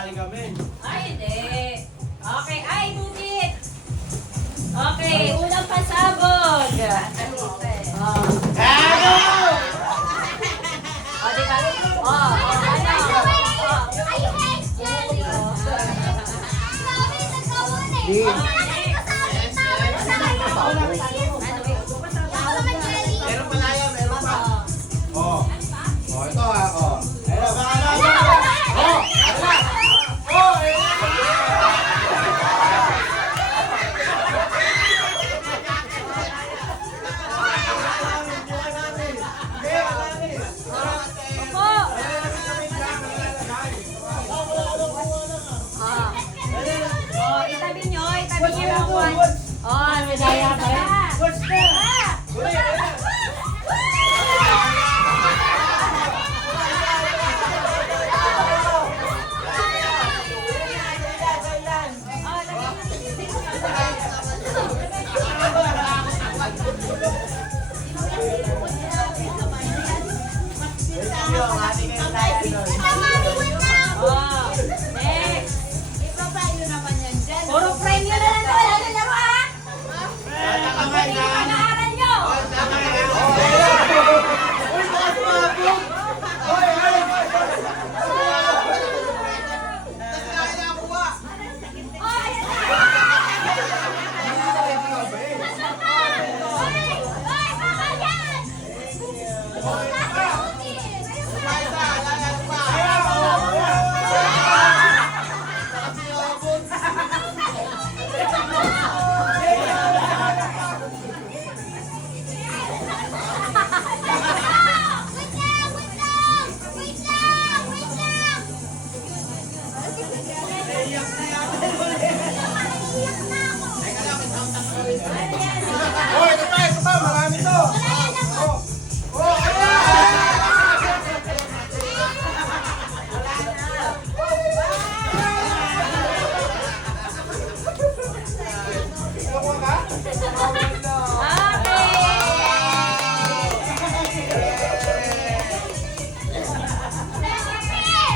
sasali kami. Ay, hindi. Okay, ay, tubig. Okay, unang pasabog. Oh. Ano? O, di ba? Oh, ano? Di. Meron pa na yan, meron pa. Oh. Oh, ito ha. Oh. Ayun, baka na. Oh! Oh! Opo. Oh, itabi nyo yung one. Oh, madaya pa rin. Oh, next. Puro premyo na lang doon. Ano laro ha? Pag-aaral nyo. Oh, ayan na. Wait lang!